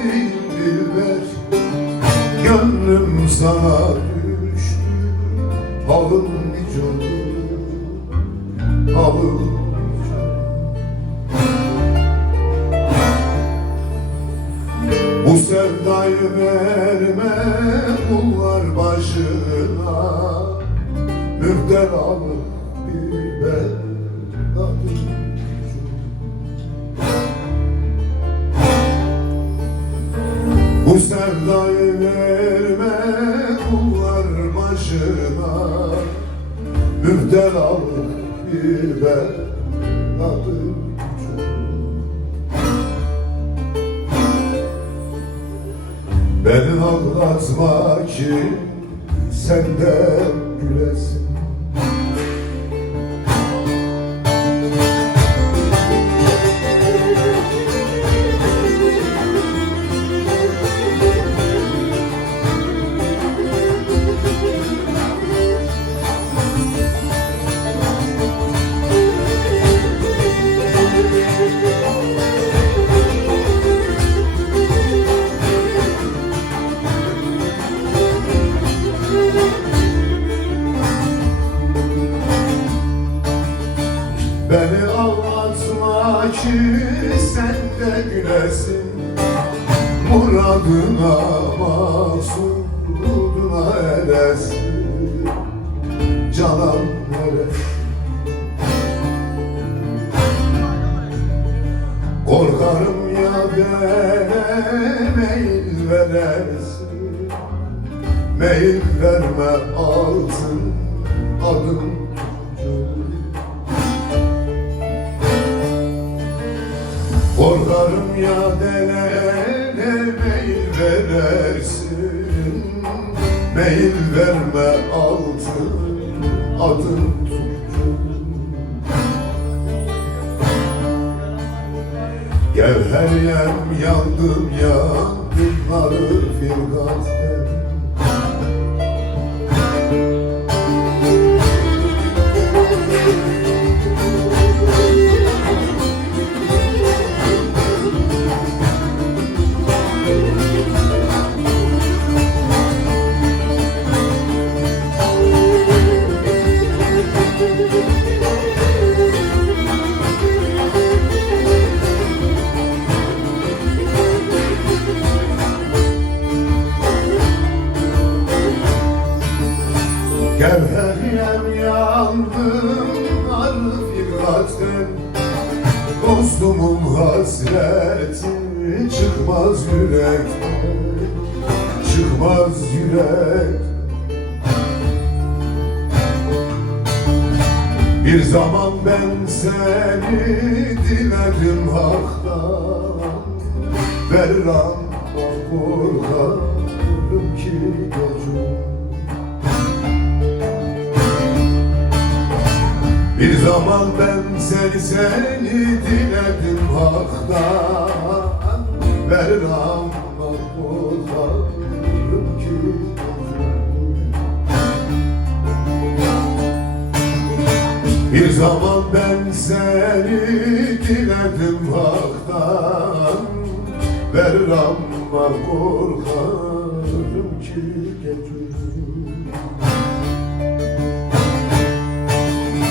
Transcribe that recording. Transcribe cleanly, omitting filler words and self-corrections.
geldin dilber, gönlüm sana düştü. Halım nice, halım nice. Bu sevdayı verme kullar başına, müptelalık bir bedadır. Bu sevdayı verme kullar başına, müptelalık bir bedadır. Beni ağlatma ki sen de gülesin. Beni ağlatma ki sen de gülesin. Muradına maksuduna eresin. Canan eresin. Korkarım ya bana meyil veresin. Meyil verme altın adım tutucu. Korkarım ya delene meyil veresin. Meyil verme altın adım tutucu. Gevheriyem yandım yandım narı firgatem. Gevheriyem yandım narı firgatem. Dostumun hasreti çıkmaz yürekten, çıkmaz yürek. Bir zaman ben seni diledim haktan, verram korkarım ki gözüm. Bir zaman ben seni diledim haktan, verram korkarım ki gözüm. Bir zaman ben seni diledim haktan, verram korkarım ki gözüm.